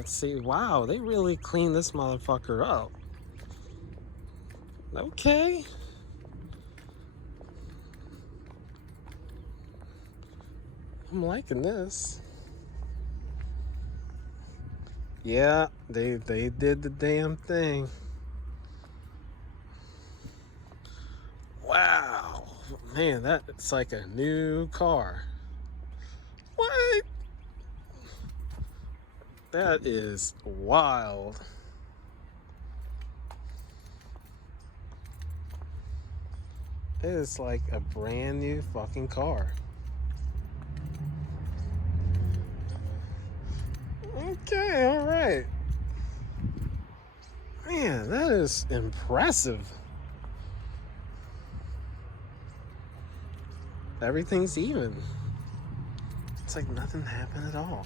Let's see. Wow, they really cleaned this motherfucker up. Okay. I'm liking this. Yeah, they did the damn thing. Wow. Man, that's like a new car. What? That is wild. It is like a brand new fucking car. Okay, all right. Man, that is impressive. Everything's even. It's like nothing happened at all.